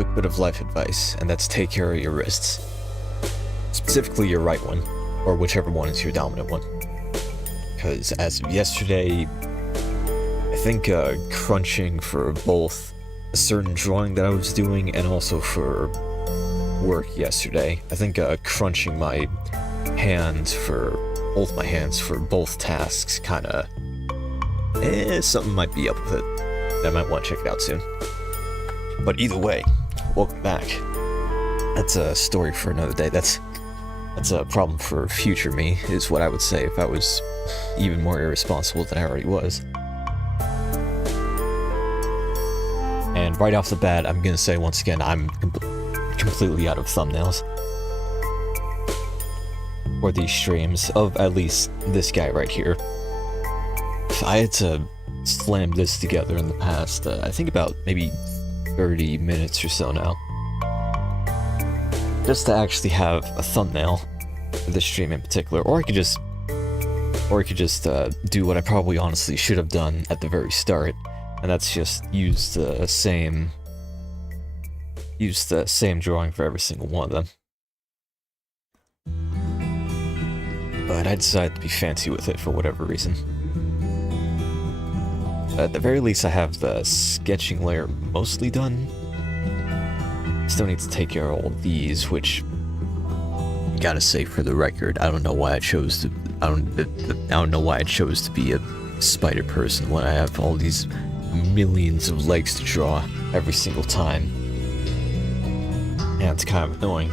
quick bit of life advice, and that's take care of your wrists. Specifically your right one, or whichever one is your dominant one. Because as of yesterday, I think crunching for both a certain drawing that I was doing and also for work yesterday, I think crunching my hands for both my hands for both tasks kinda something might be up with it. I might want to check it out soon. But either way, welcome back. That's a story for another day. That's a problem for future me, is what I would say if I was even more irresponsible than I already was. And right off the bat, I'm gonna say once again, I'm completely out of thumbnails for these streams, of at least this guy right here. I had to slam this together in the past, I think about maybe 30 minutes or so now, just to actually have a thumbnail for this stream in particular. Or I could just do what I probably honestly should have done at the very start, and that's just use the same drawing for every single one of them. But I decided to be fancy with it for whatever reason. At the very least, I have the sketching layer mostly done. Still need to take care of all these, which, gotta say for the record, I don't know why I chose to. I don't know why I chose to be a spider person when I have all these millions of legs to draw every single time. Yeah, it's kind of annoying.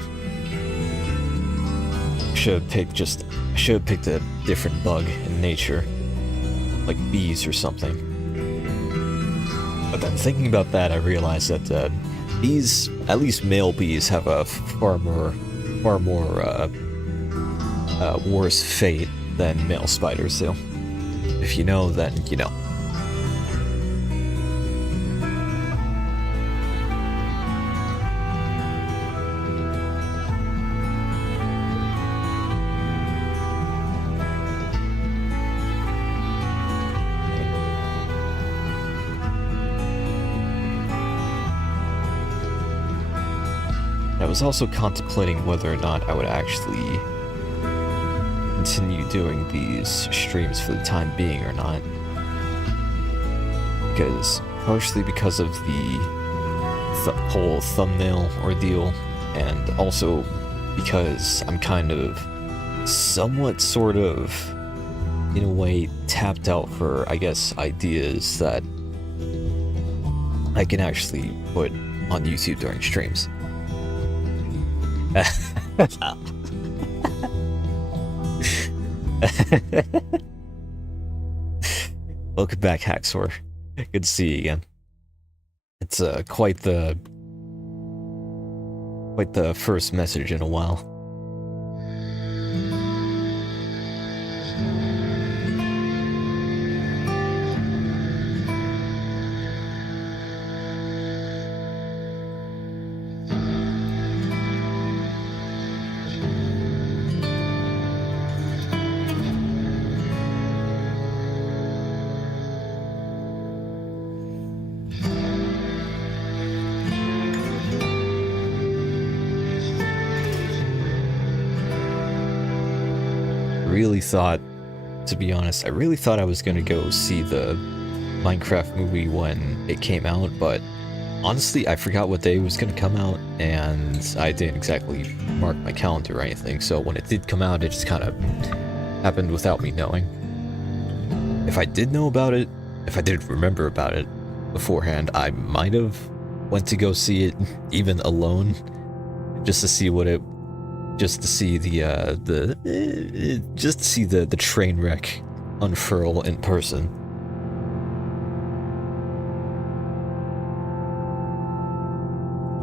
I should have picked a different bug in nature, like bees or something. But then thinking about that, I realized that bees, at least male bees, have a far more worse fate than male spiders do. If you know, then you know. I was also contemplating whether or not I would actually continue doing these streams for the time being or not. Because, partially because of the whole thumbnail ordeal, and also because I'm kind of somewhat sort of, in a way, tapped out for, I guess, ideas that I can actually put on YouTube during streams. Welcome back, Hacksaw. Good to see you again. It's quite the first message in a while. To be honest, I really thought I was gonna go see the Minecraft movie when it came out, but honestly, I forgot what day it was gonna come out, and I didn't exactly mark my calendar or anything, so when it did come out, it just kind of happened without me knowing. If I did know about it, if I did remember about it beforehand, I might have went to go see it, even alone, just to see what it just to see the train wreck unfurl in person.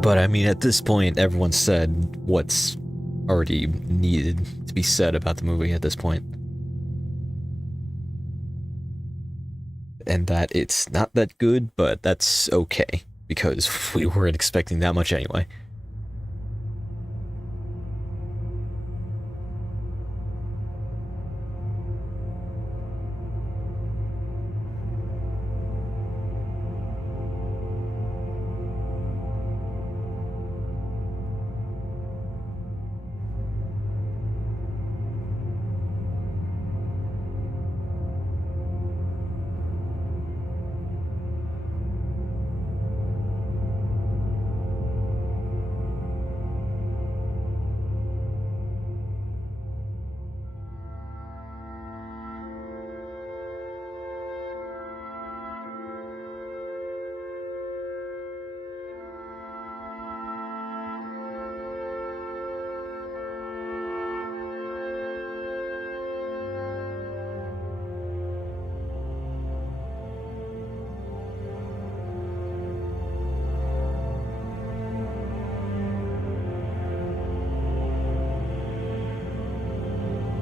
But I mean, at this point, everyone said what's already needed to be said about the movie at this point. And that it's not that good, but that's okay, because we weren't expecting that much anyway.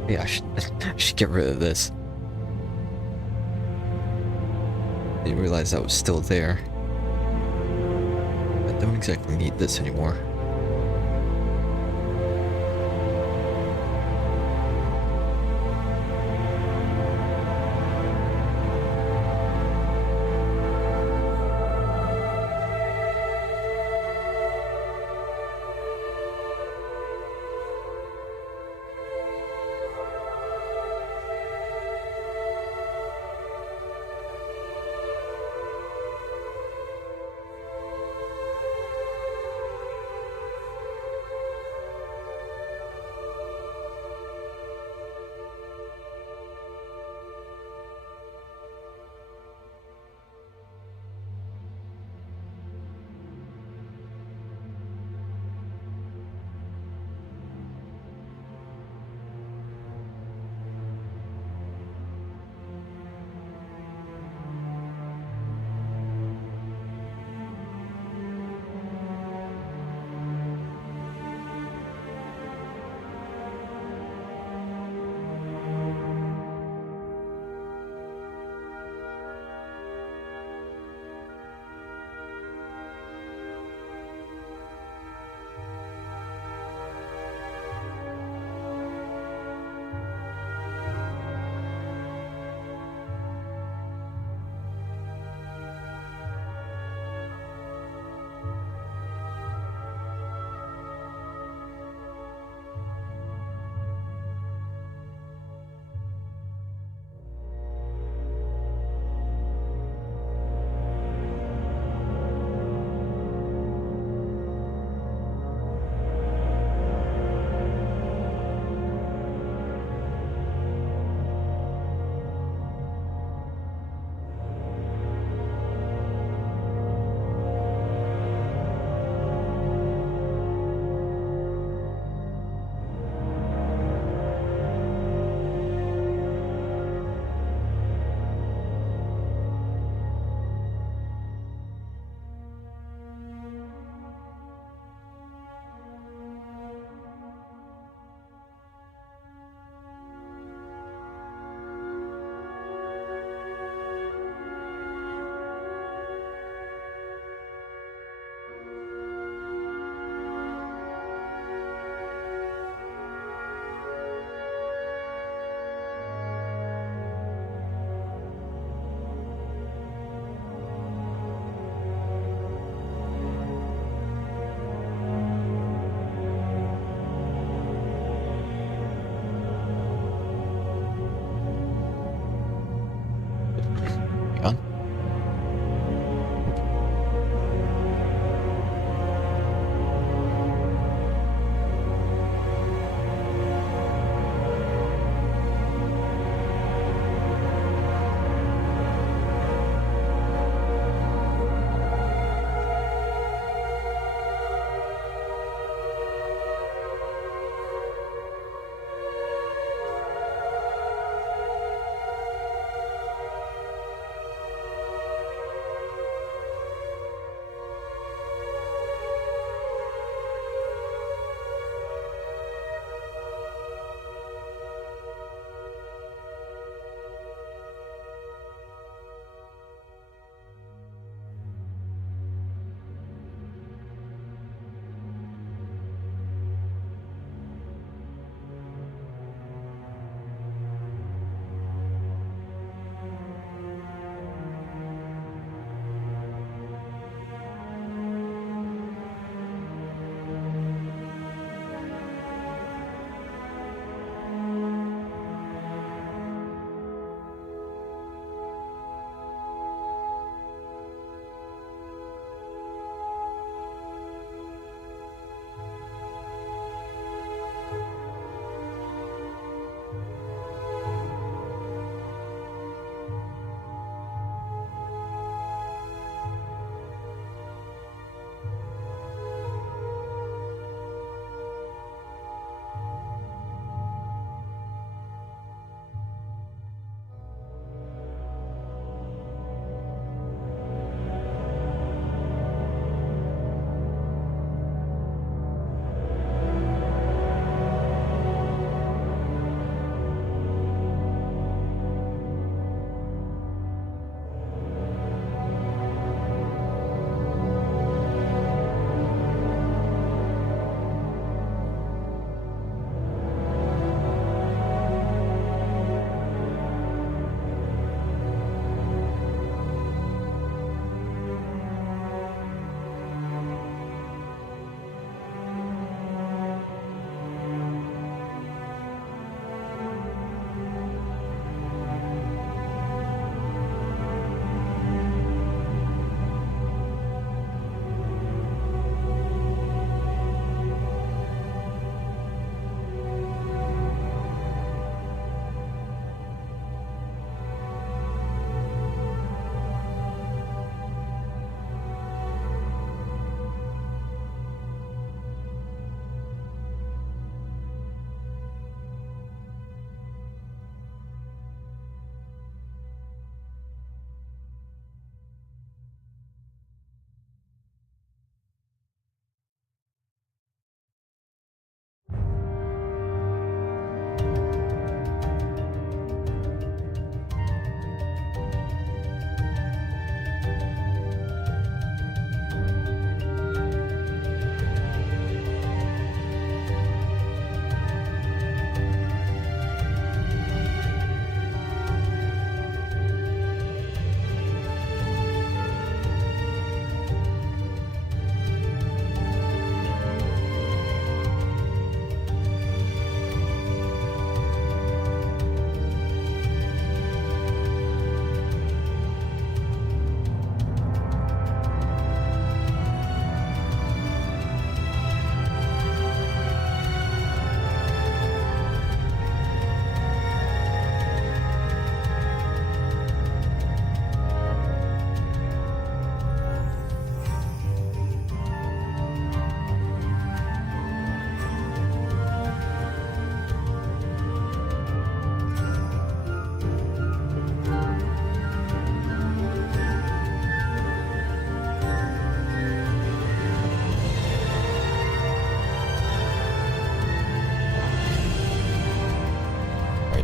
Yeah, I should get rid of this. I didn't realize that was still there. I don't exactly need this anymore.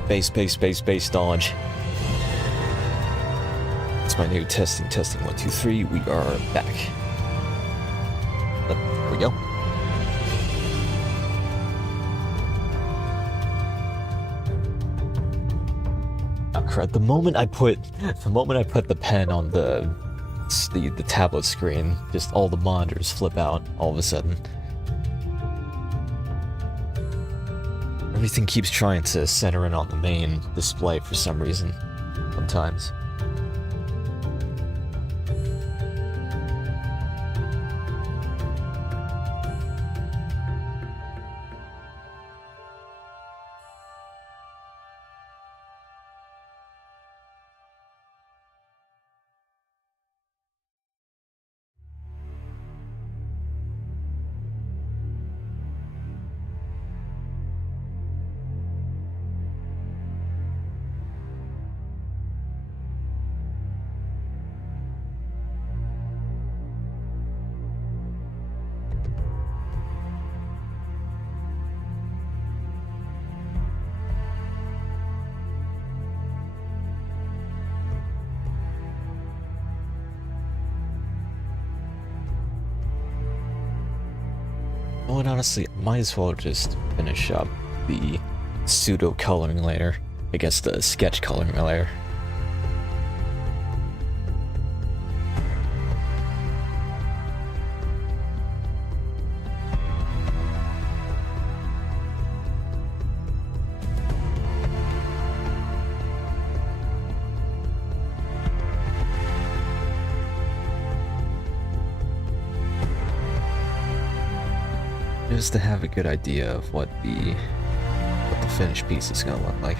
Base dodge. It's my new testing 1 2 3. We are back. There we go. Oh crap! The moment I put the pen on the tablet screen, just all the monitors flip out all of a sudden. Everything keeps trying to center in on the main display for some reason, sometimes. Oh, and honestly, might as well just finish up the pseudo coloring layer. I guess the sketch coloring layer. Just to have a good idea of what the finished piece is gonna look like.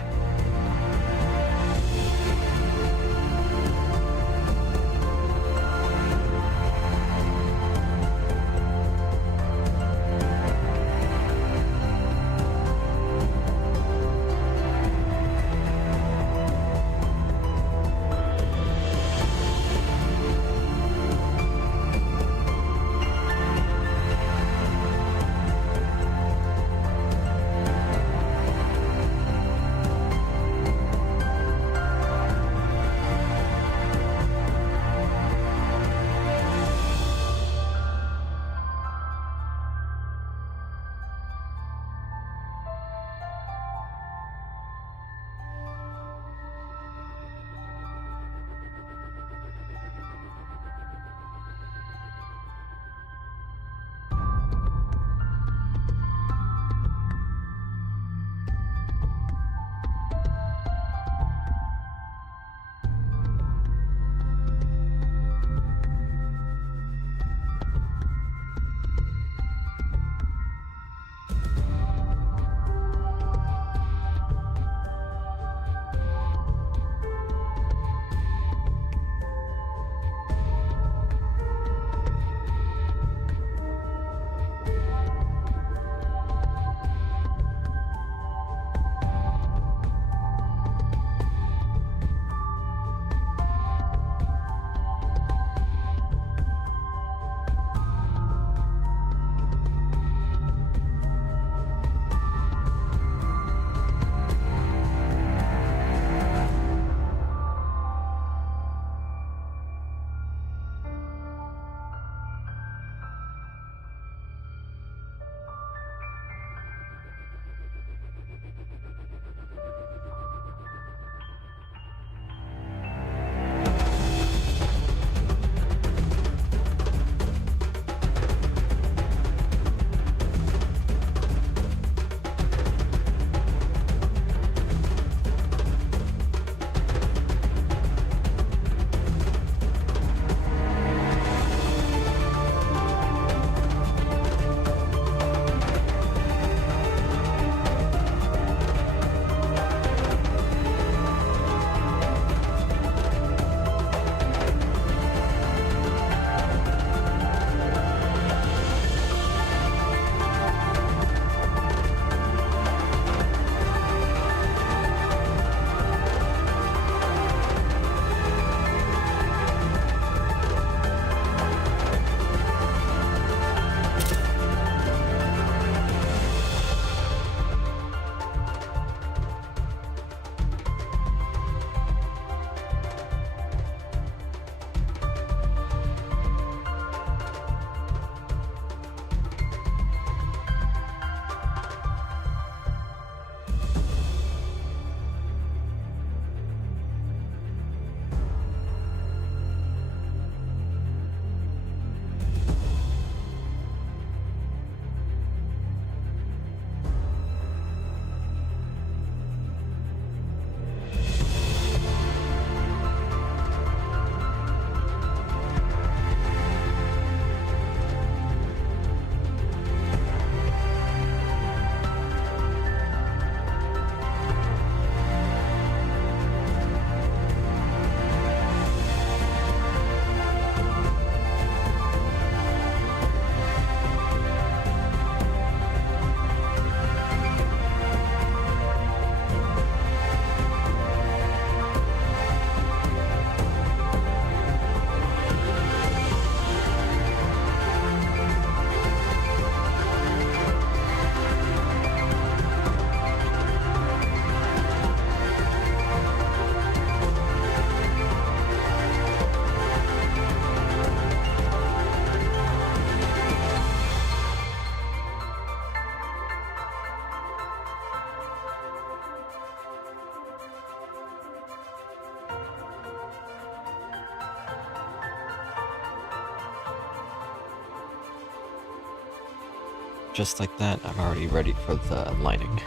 just like that, I'm already ready for the lining.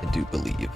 I do believe.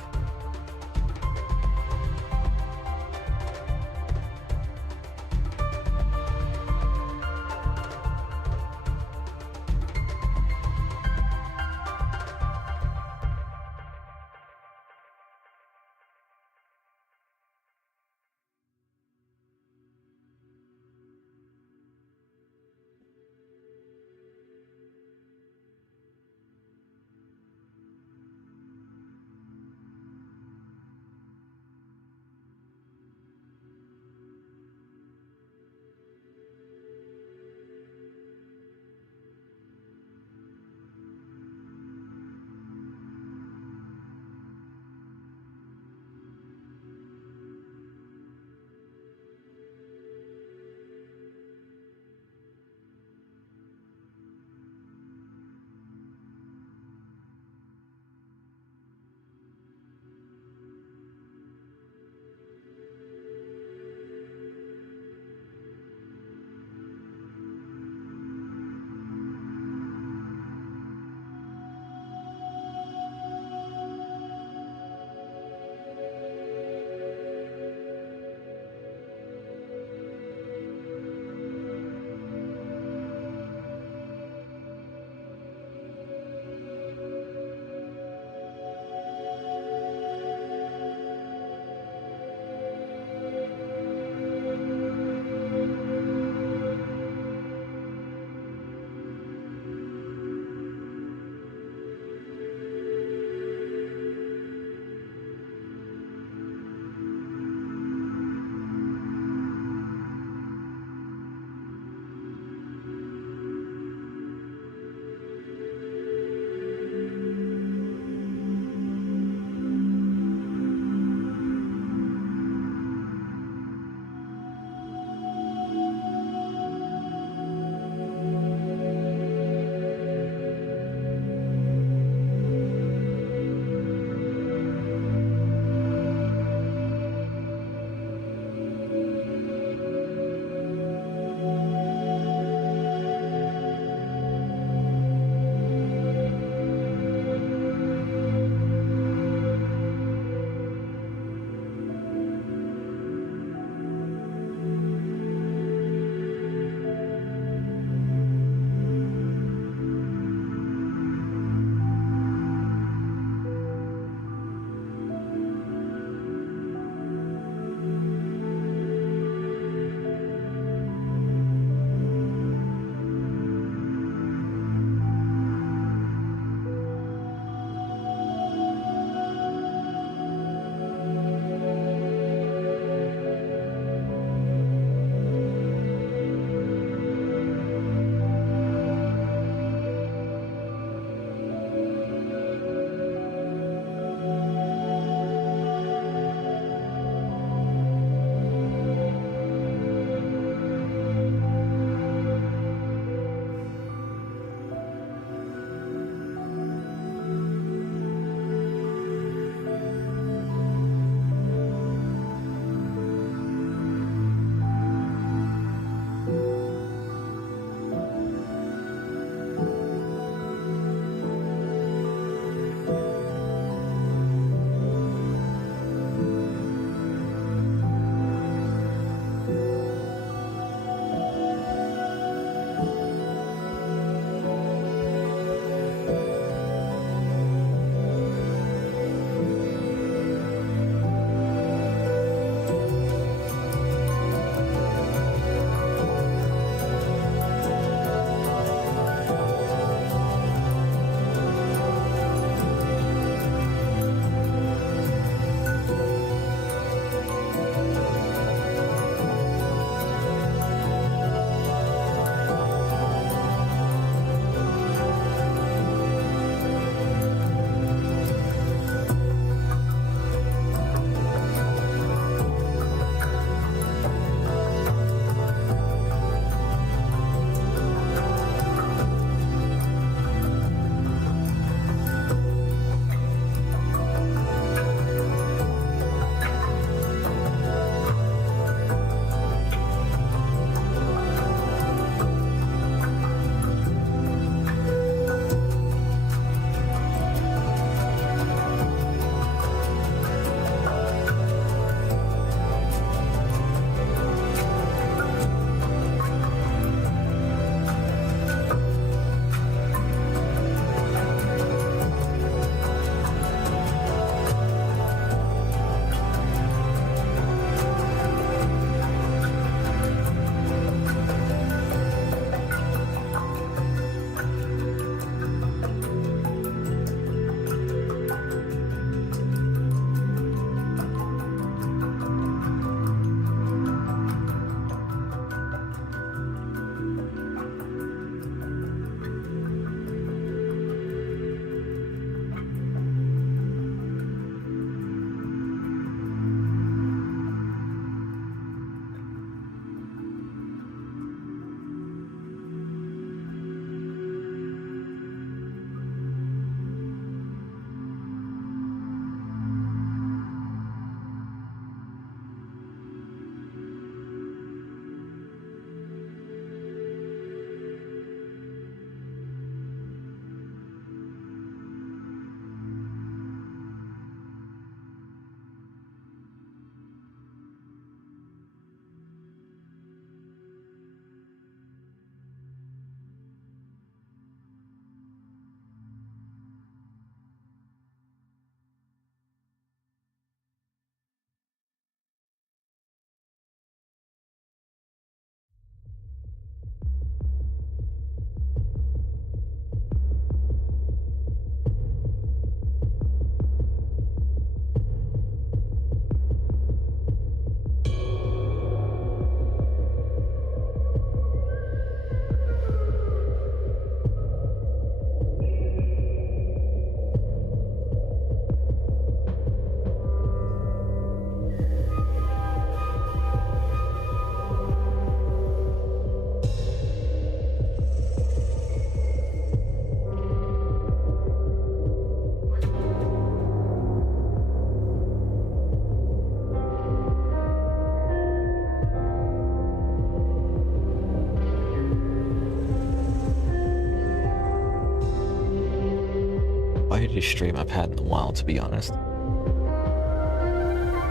quietest stream I've had in a while, to be honest.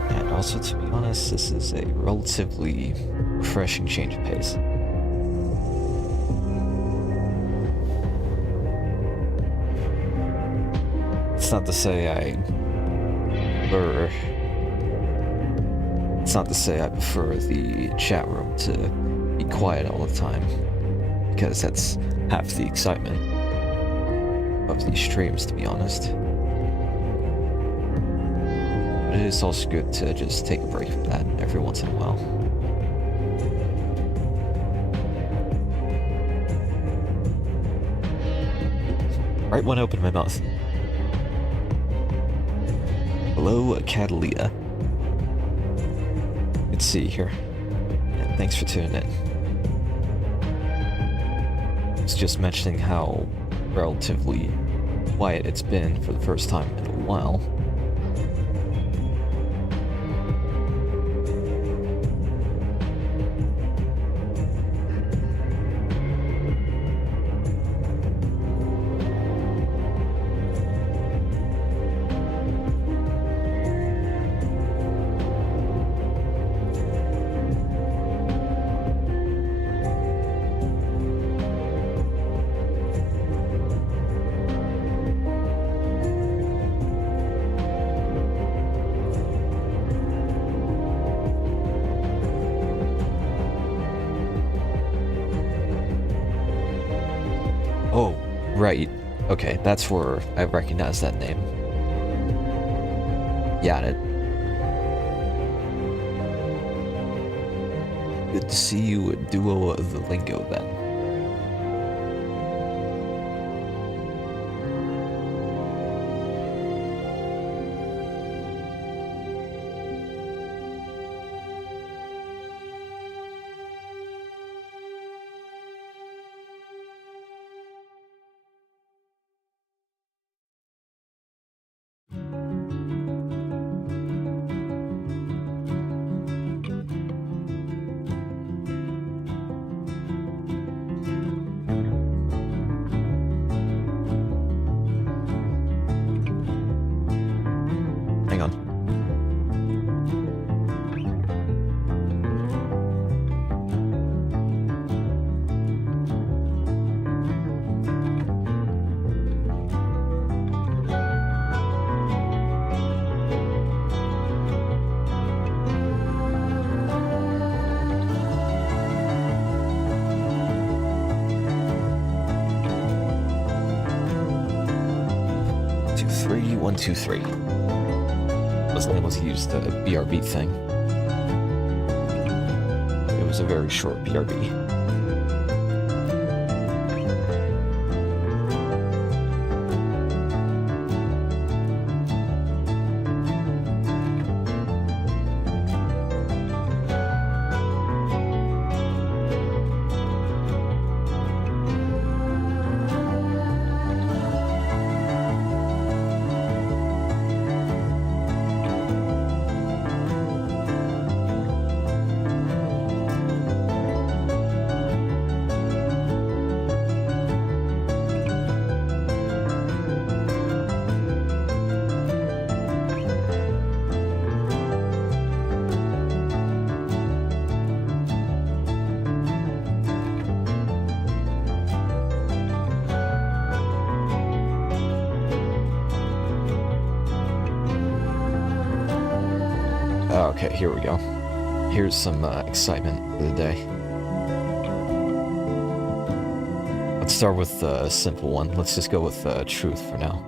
And also, to be honest, this is a relatively refreshing change of pace. It's not to say I prefer the chat room to be quiet all the time, because that's half the excitement of these streams, to be honest. But it is also good to just take a break from that every once in a while. Right when I opened my mouth. Hello, Catalina. Good to see you here. And thanks for tuning in. I was just mentioning how relatively quiet it's been for the first time in a while. Oh, right. Okay, that's where I recognize that name. Got it. Good to see you, a duo of the lingo, then. Hang on. Two, three, 1, 2, 3. Wasn't able to use the BRB thing. It was a very short BRB. Okay, here we go. Here's some excitement for the day. Let's start with a simple one. Let's just go with truth for now.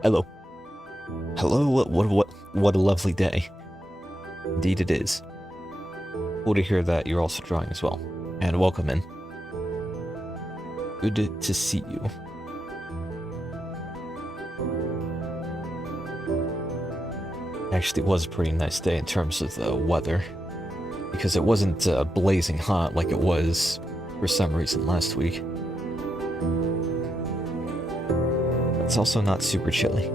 Hello. Hello, what a lovely day. Indeed it is. Cool to hear that you're also drawing as well. And welcome in. Good to see you. actually was a pretty nice day in terms of the weather, because it wasn't blazing hot like it was for some reason last week. It's also not super chilly.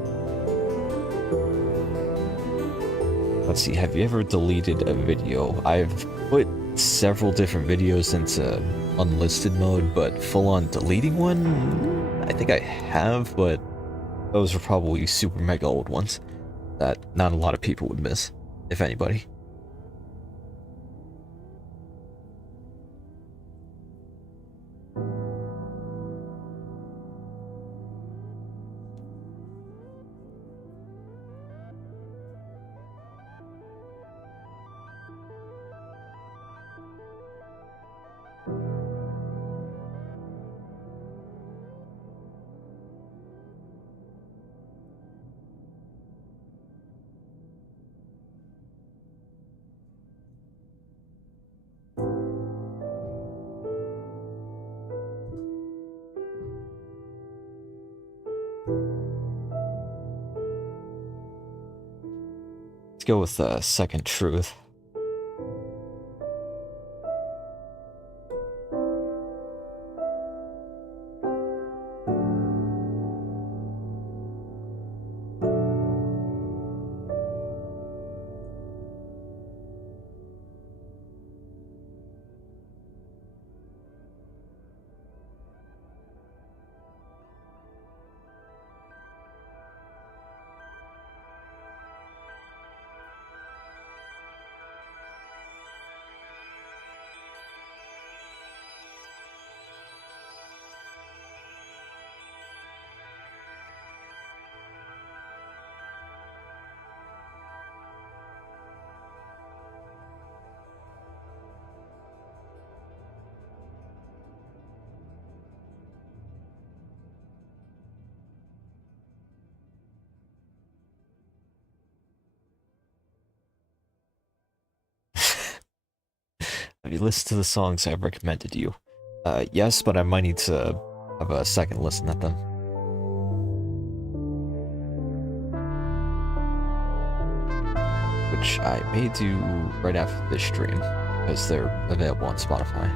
Let's see, have you ever deleted a video? I've put several different videos into unlisted mode, but full-on deleting one? I think I have, but those are probably super mega old ones that not a lot of people would miss, if anybody. Let's go with Second Truth. Have you listened to the songs I've recommended you? Yes, but I might need to have a second listen at them. Which I may do right after this stream, because they're available on Spotify.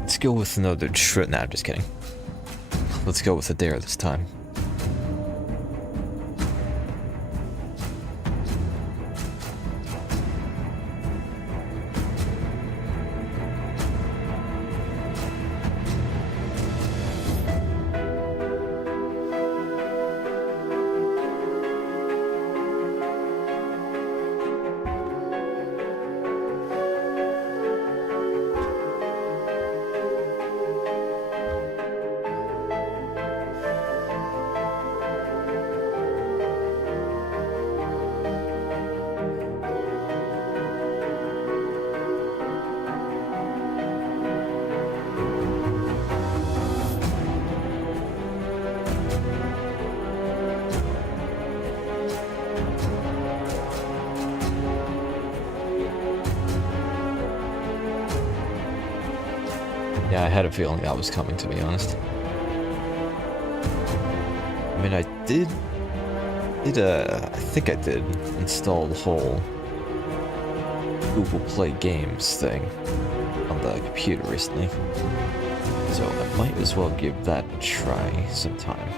Let's go with another trip. Nah, I'm just kidding. Let's go with a dare this time. Yeah, I had a feeling that was coming, to be honest. I mean, I think I did install the whole Google Play Games thing on the computer recently. So I might as well give that a try sometime.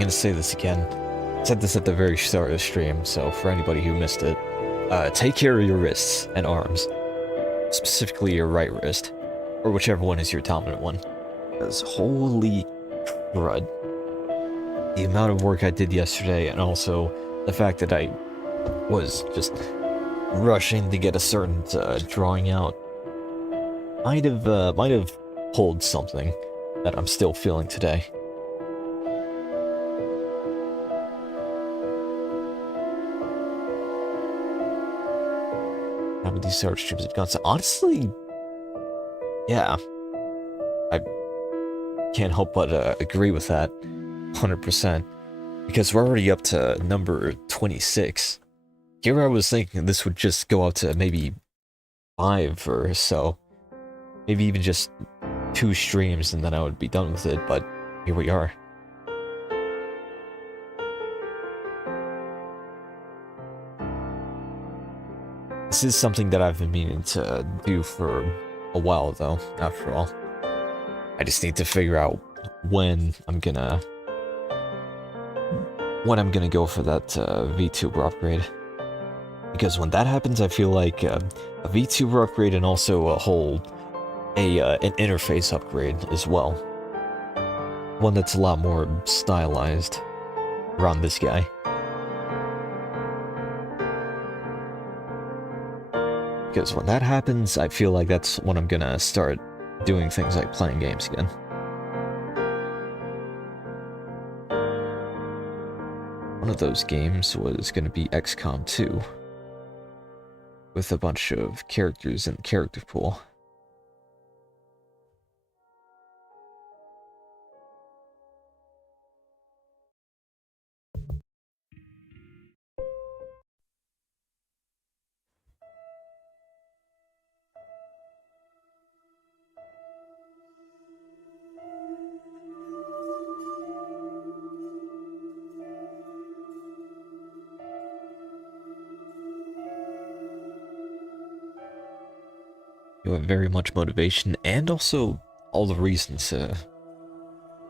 gonna say this again. I said this at the very start of the stream, so for anybody who missed it, take care of your wrists and arms. Specifically your right wrist, or whichever one is your dominant one. Because holy crud. The amount of work I did yesterday, and also the fact that I was just rushing to get a certain drawing out, might have pulled something that I'm still feeling today. How many search streams have gone? So honestly, yeah, I can't help but agree with that 100%, because we're already up to number 26. Here I was thinking this would just go up to maybe 5 or so, maybe even just 2 streams and then I would be done with it, but here we are. This is something that I've been meaning to do for a while though, after all. I just need to figure out when I'm gonna go for that VTuber upgrade. Because when that happens, I feel like a VTuber upgrade and also an interface upgrade as well. One that's a lot more stylized around this guy. Because when that happens, I feel like that's when I'm gonna start doing things like playing games again. One of those games was gonna be XCOM 2. With a bunch of characters in the character pool. You have very much motivation and also all the reasons to,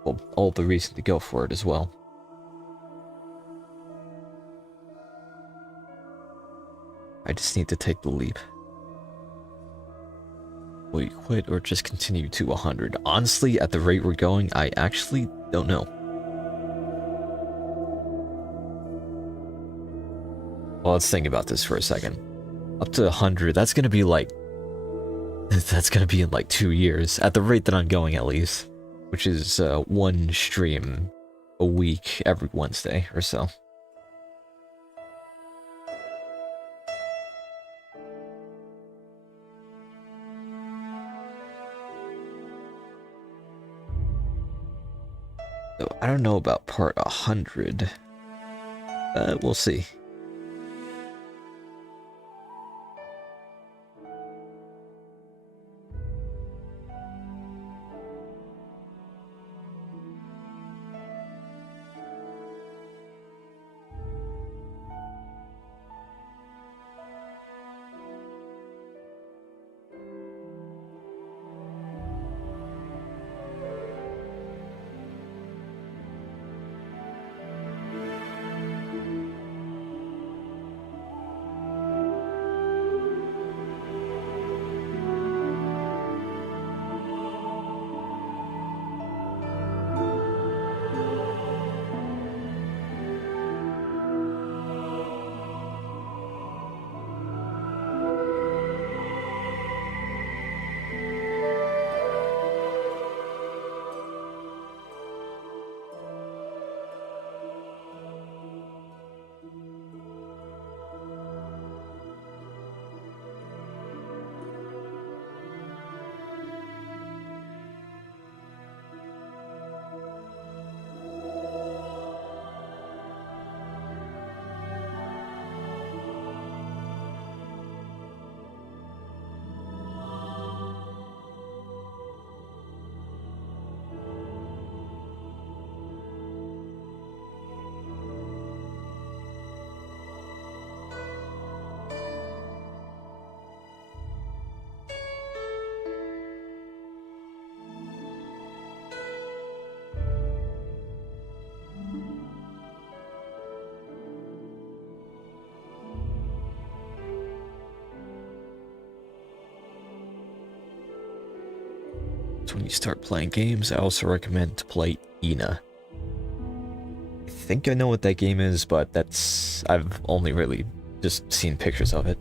well, all the reason to go for it as well. I just need to take the leap. Will you quit or just continue to 100? Honestly, at the rate we're going, I actually don't know. Well, let's think about this for a second. Up to 100, that's gonna be like... That's gonna be in like 2 years, at the rate that I'm going at least. Which is 1 stream a week every Wednesday or so. So I don't know about part 100. We'll see. expect when you start playing games, I also recommend to play Ina. I think I know what that game is, but I've only really just seen pictures of it.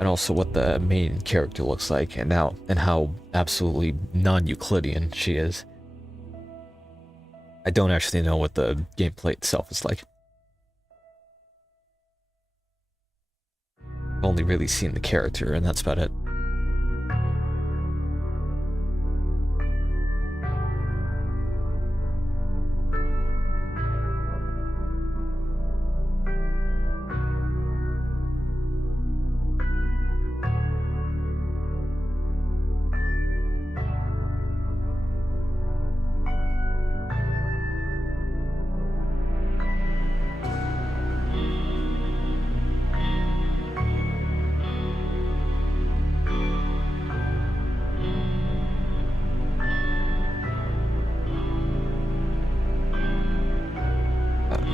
And also what the main character looks like, and how absolutely non-Euclidean she is. I don't actually know what the gameplay itself is like. I've only really seen the character, and that's about it.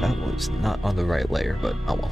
That was not on the right layer, but oh well.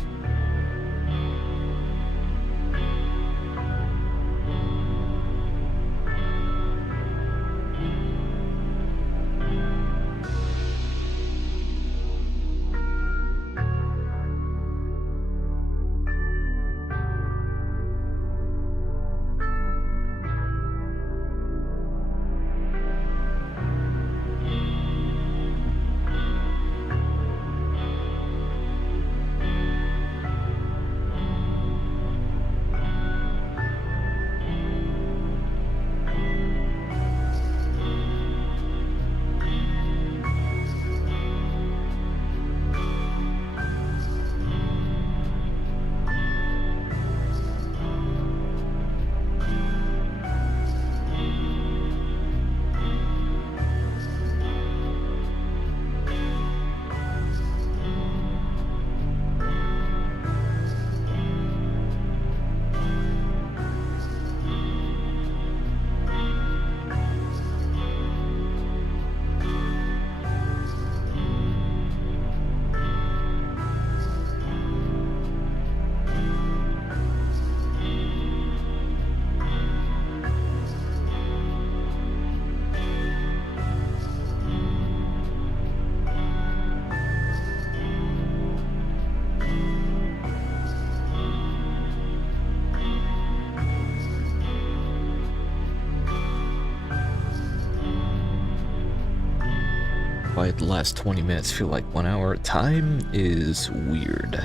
Why the last 20 minutes feel like 1 hour. Time is weird.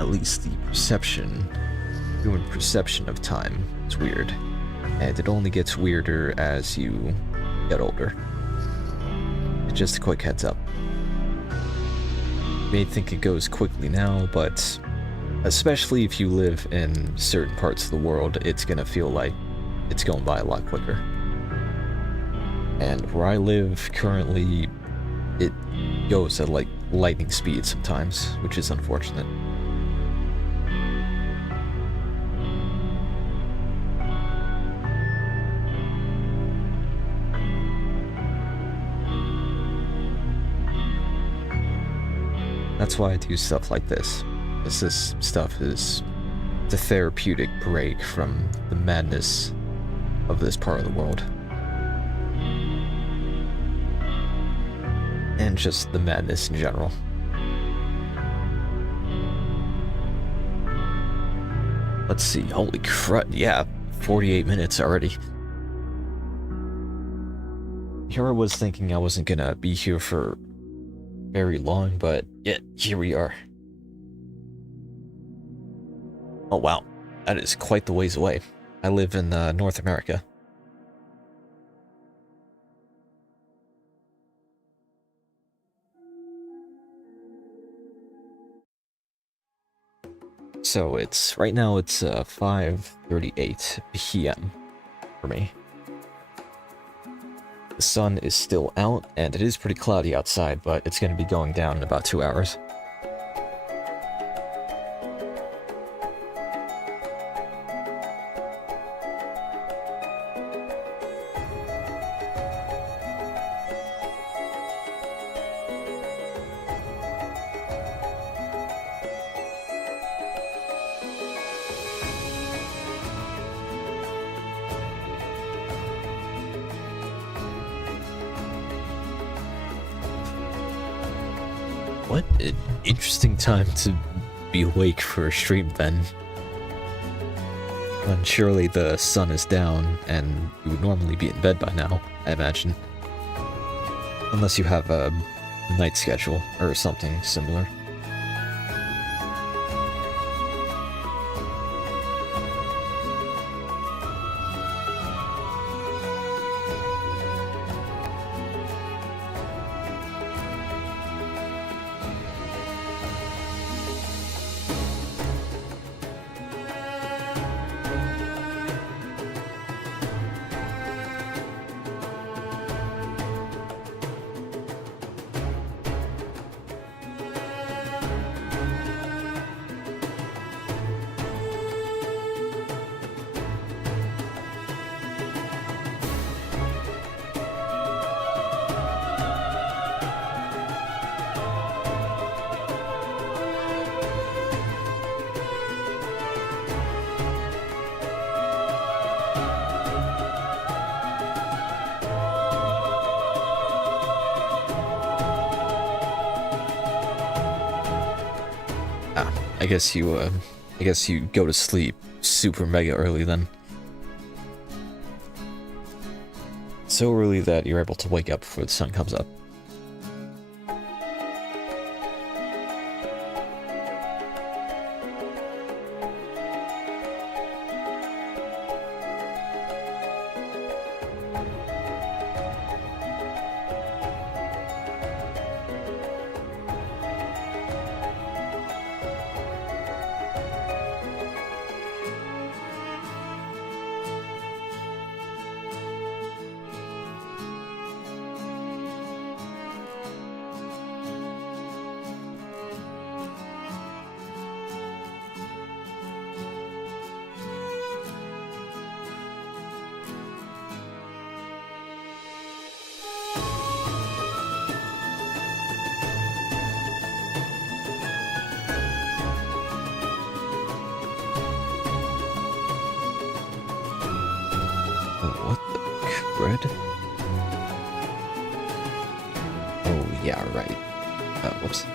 At least the human perception of time is weird. And it only gets weirder as you get older. Just a quick heads up. You may think it goes quickly now, but especially if you live in certain parts of the world, it's gonna feel like it's going by a lot quicker. And where I live currently, it goes at like lightning speed sometimes, which is unfortunate. That's why I do stuff like this, because this stuff is the therapeutic break from the madness of this part of the world. And just the madness in general. Let's see, holy crud, yeah, 48 minutes already. Here I was thinking I wasn't gonna be here for very long, but yet, here we are. Oh wow, that is quite the ways away. I live in North America. So right now it's 5:38 p.m. for me. The sun is still out, and it is pretty cloudy outside, but it's going to be going down in about 2 hours. What an interesting time to be awake for a stream then. When surely the sun is down and you would normally be in bed by now, I imagine. Unless you have a night schedule or something similar. I guess you go to sleep super mega early then. So early that you're able to wake up before the sun comes up. What the crud? Oh, yeah, right. Whoops.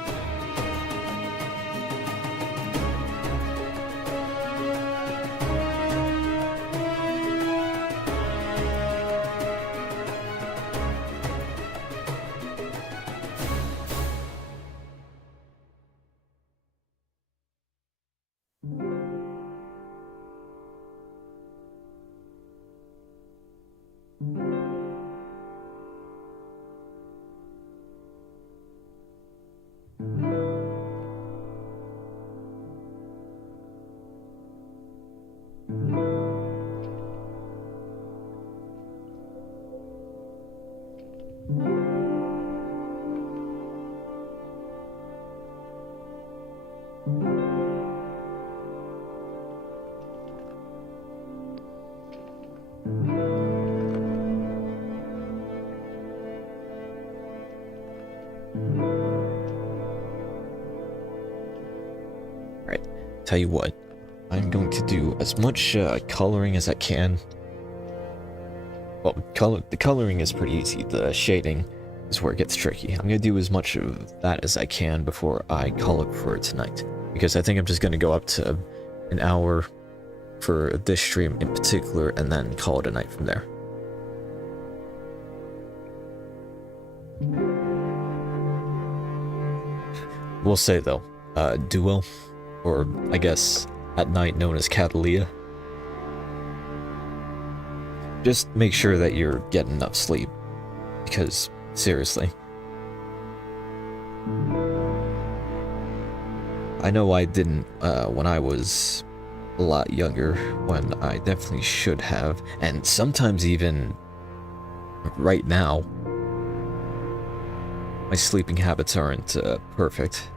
Tell you what, I'm going to do as much coloring as I can. Well, the coloring is pretty easy. The shading is where it gets tricky. I'm going to do as much of that as I can before I call it for tonight. Because I think I'm just going to go up to an hour for this stream in particular and then call it a night from there. We'll say though, duo, or I guess at night known as Catalia. Just make sure that you're getting enough sleep, because seriously. I know I didn't when I was a lot younger, when I definitely should have, and sometimes even right now, my sleeping habits aren't perfect.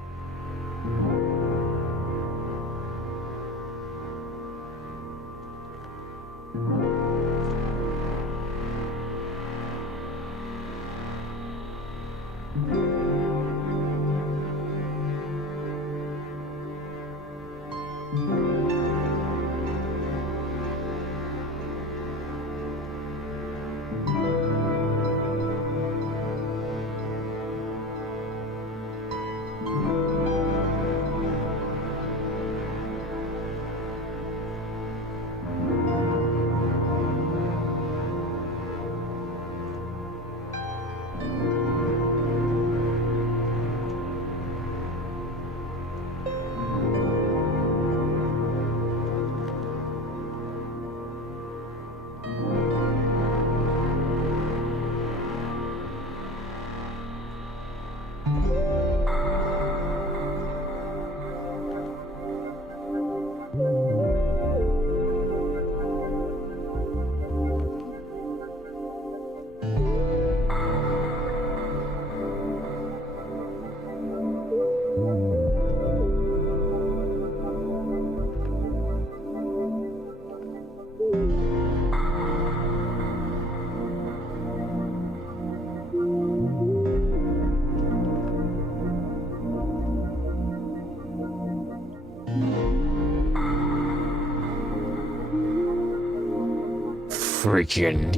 freaking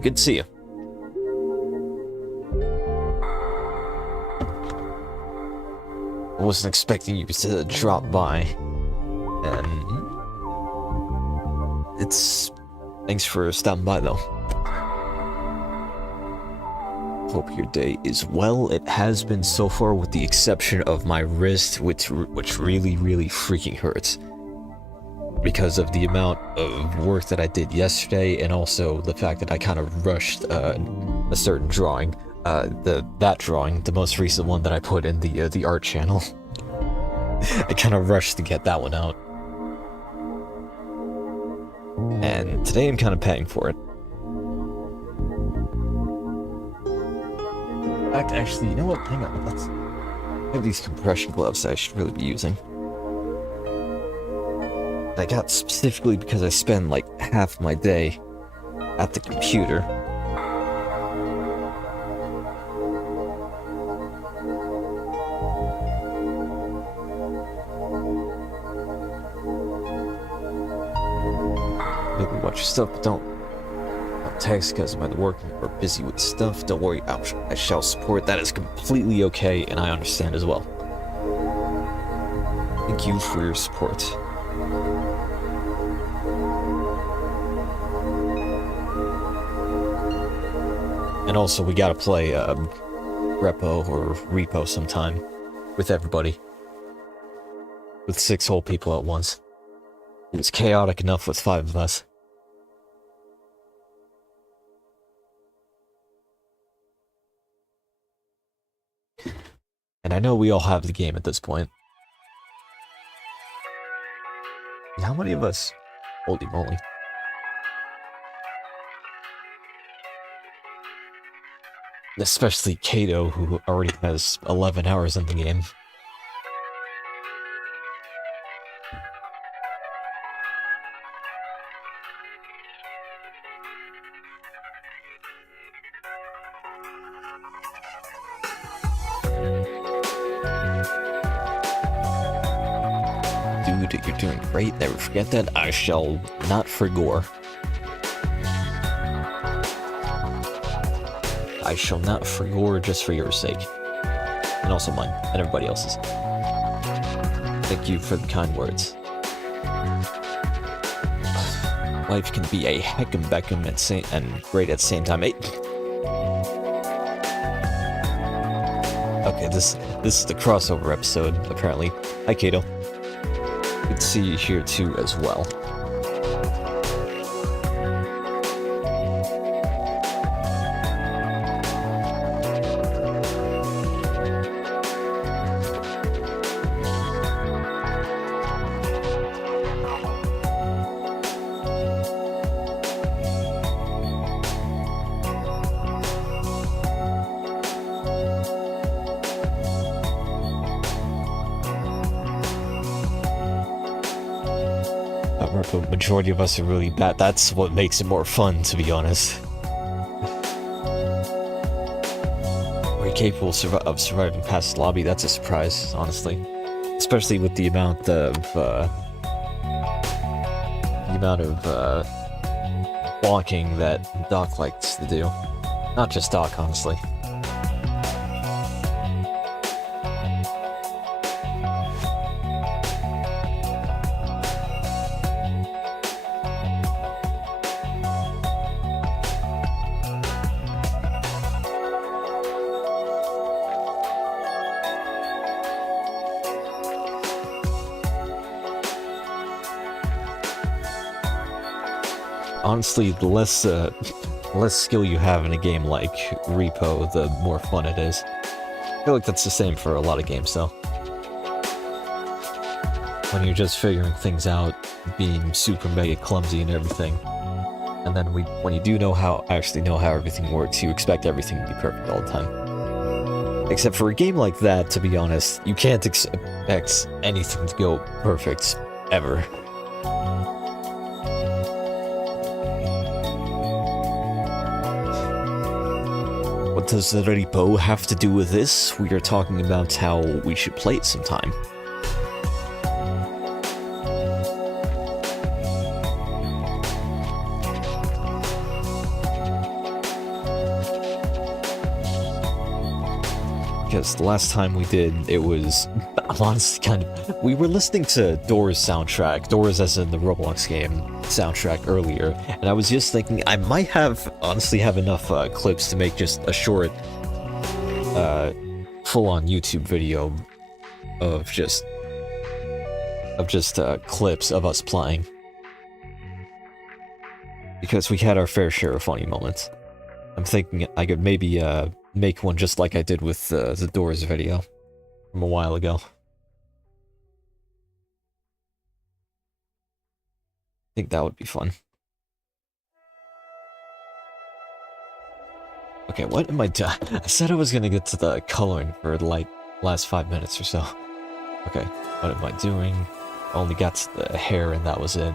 good to see you. I wasn't expecting you to drop by, and thanks for stopping by though. Hope your day is well. It has been so far, with the exception of my wrist, which really freaking hurts because of the amount of work that I did yesterday, and also the fact that I kind of rushed a certain drawing. That drawing, the most recent one that I put in the art channel. I kind of rushed to get that one out, and today I'm kind of paying for it. In fact, actually, you know what? Hang on, I have these compression gloves that I should really be using. I got specifically because I spend like half my day at the computer. Maybe watch your stuff, but don't text because I'm either working or busy with stuff. Don't worry, I shall support. That is completely okay, and I understand as well. Thank you for your support. And also, we gotta play repo or repo sometime with everybody. With 6 whole people at once. It's chaotic enough with 5 of us. And I know we all have the game at this point. How many of us? Holy moly. Especially Kato, who already has 11 hours in the game. Dude, you're doing great. Never forget that. I shall not forgore. I shall not forgore just for your sake. And also mine, and everybody else's. Thank you for the kind words. Life can be a heckum-beckum and great at the same time. Hey. Okay, this is the crossover episode, apparently. Hi, Kato. Good to see you here too as well. The majority of us are really bad. That's what makes it more fun, to be honest. We're capable of surviving past lobby. That's a surprise, honestly. Especially with the amount of walking that Doc likes to do. Not just Doc, honestly. Honestly, the less skill you have in a game like Repo, the more fun it is. I feel like that's the same for a lot of games, though. When you're just figuring things out, being super mega clumsy and everything, and then when you do actually know how everything works, you expect everything to be perfect all the time. Except for a game like that, to be honest, you can't expect anything to go perfect, ever. What does the repo have to do with this? We are talking about how we should play it sometime. Because the last time we did, it was, I'm honestly we were listening to Doors soundtrack, Doors as in the Roblox game soundtrack earlier, and I was just thinking I might honestly have enough clips to make just a short, full-on YouTube video of just clips of us playing. Because we had our fair share of funny moments. I'm thinking I could maybe, make one just like I did with the Doors video from a while ago. I think that would be fun. Okay, what am I doing? I said I was gonna get to the coloring for like last 5 minutes or so. Okay, what am I doing? I only got to the hair and that was it.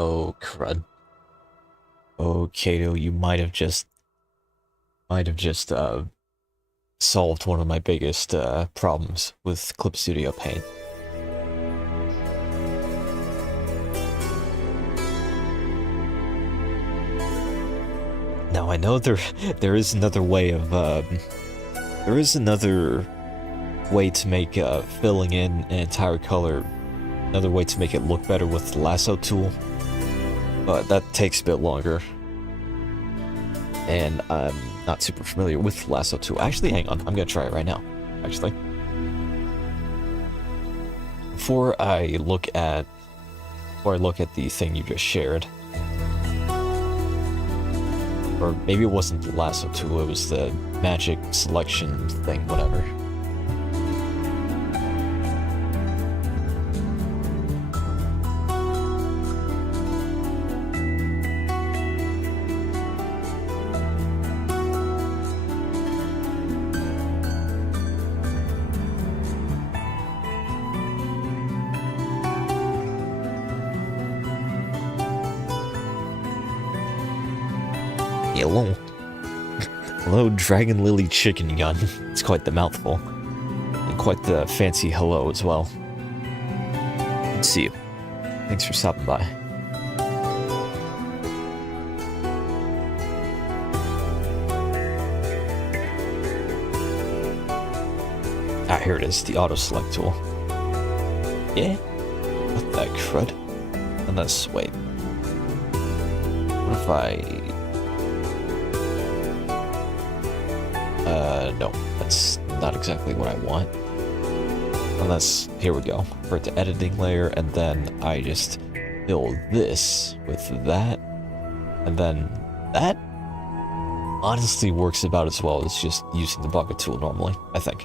Oh, crud. Oh, Kato, you might have just solved one of my biggest problems with Clip Studio Paint. Now I know there is another way of to make filling in an entire color, another way to make it look better with the lasso tool, but that takes a bit longer. And I'm not super familiar with the lasso tool. Actually, hang on, I'm gonna try it right now, actually. Before I look at the thing you just shared, or maybe it wasn't the lasso tool, it was the magic selection thing, whatever. Hello. Hello, Dragon Lily Chicken Gun. It's quite the mouthful. And quite the fancy hello as well. Good to see you. Thanks for stopping by. Ah, here it is, the auto select tool. Yeah? What the crud? Unless, wait. What if I... no, that's not exactly what I want. Unless, here we go, for the editing layer, and then I just fill this with that, and then that honestly works about as well as just using the bucket tool normally, I think.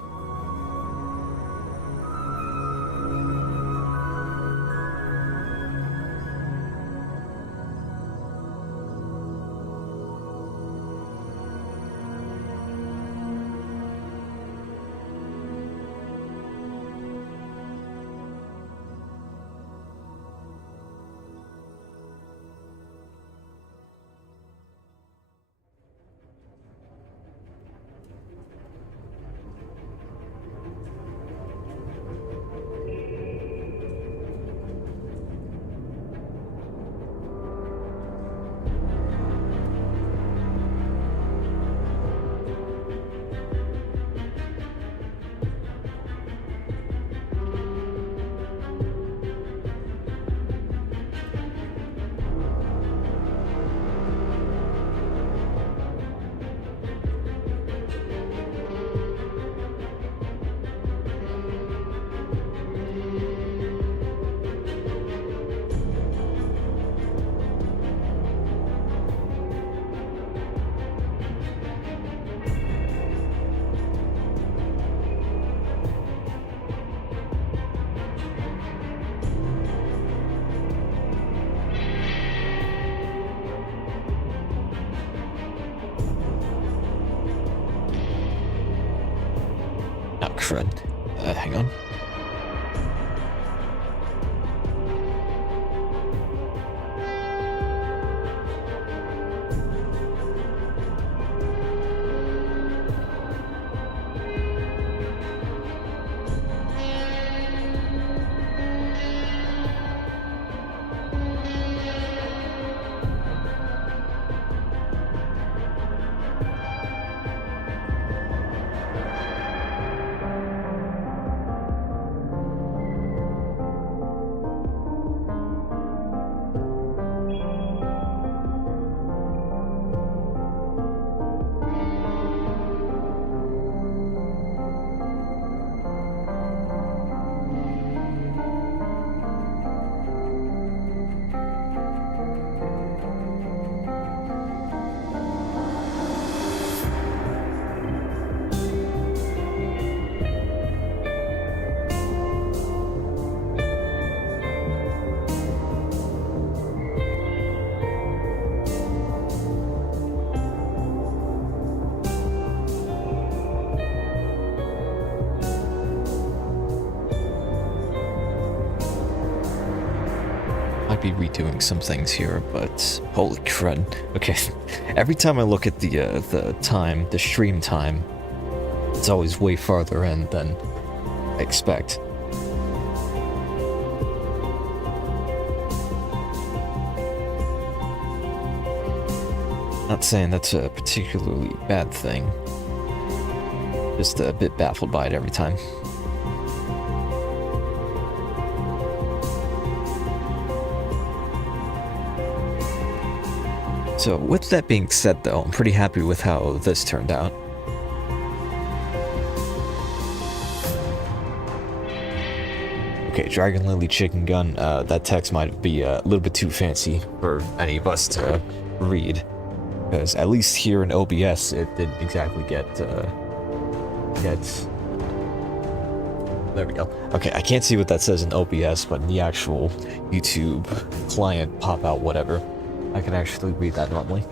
crud. Hang on. Be redoing some things here, but holy crud. Okay, every time I look at the time, the stream time, it's always way farther in than I expect. Not saying that's a particularly bad thing, just a bit baffled by it every time. So with that being said though, I'm pretty happy with how this turned out. Okay, Dragon Lily Chicken Gun, that text might be a little bit too fancy for any of us to read. Because at least here in OBS, it didn't exactly get... There we go. Okay, I can't see what that says in OBS, but in the actual YouTube client pop-out whatever, I can actually read that normally.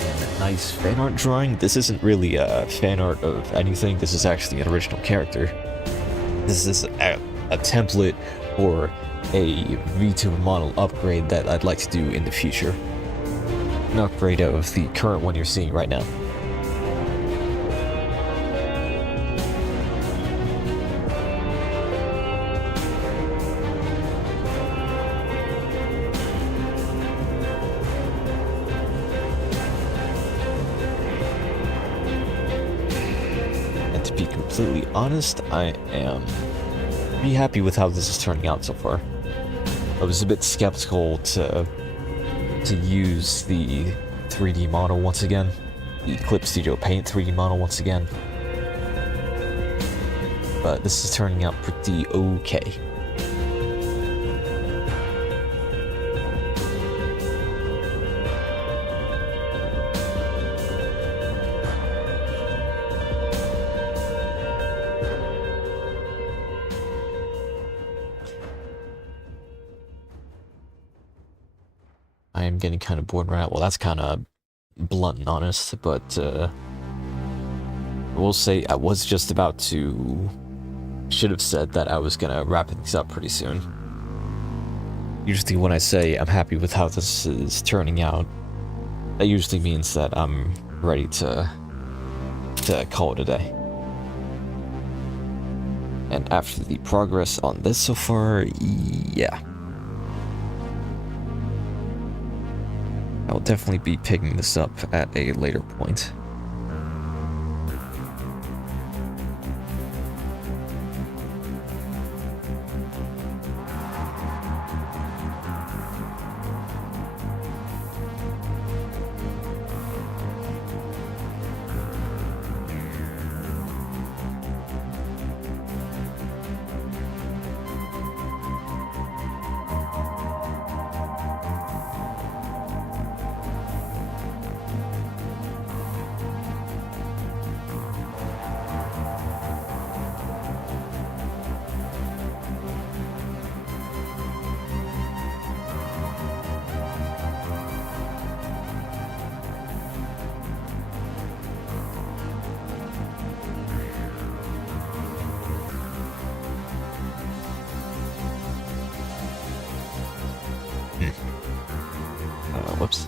And nice fan art drawing. This isn't really a fan art of anything. This is actually an original character. This is a template or a VTuber model upgrade that I'd like to do in the future. An upgrade of the current one you're seeing right now. Completely honest, I am pretty happy with how this is turning out so far. I was a bit skeptical to use the 3D model once again, the Clip Studio Paint 3D model once again, but this is turning out pretty okay. I am getting kind of bored right now. Well, that's kind of blunt and honest, but I will say I was just about to... should have said that I was gonna wrap things up pretty soon. Usually when I say I'm happy with how this is turning out, that usually means that I'm ready to call it a day. And after the progress on this so far, yeah. I'll definitely be picking this up at a later point. Whoops.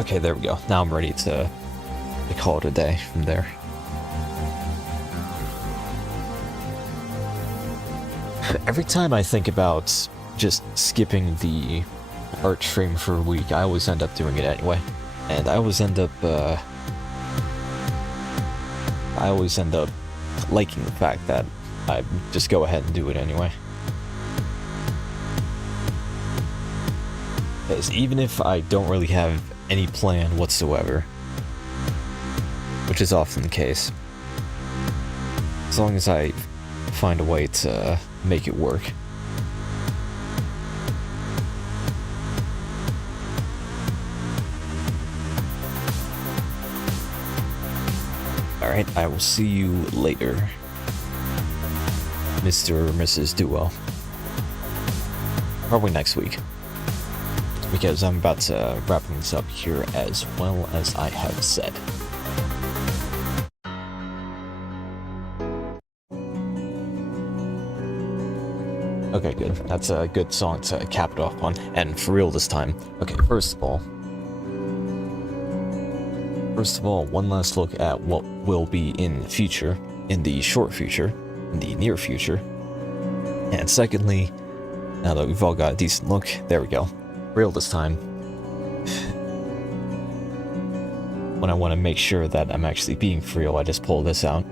Okay, there we go. Now I'm ready to call it a day from there. Every time I think about just skipping the art stream for a week, I always end up doing it anyway. And I always end up liking the fact that I just go ahead and do it anyway. Because even if I don't really have any plan whatsoever, which is often the case, as long as I find a way to make it work. Alright, I will see you later, Mr. or Mrs. Duo. Probably next week, because I'm about to wrap things up here as well as I have said. Okay, good. That's a good song to cap it off on, and for real this time. Okay, first of all, one last look at what will be in the future, in the short future, in the near future. And secondly, now that we've all got a decent look, there we go. Real this time. When I want to make sure that I'm actually being for real, I just pull this out.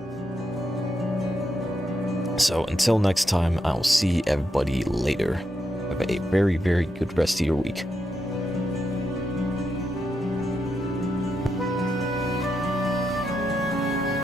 So until next time, I'll see everybody later. Have a very, very good rest of your week.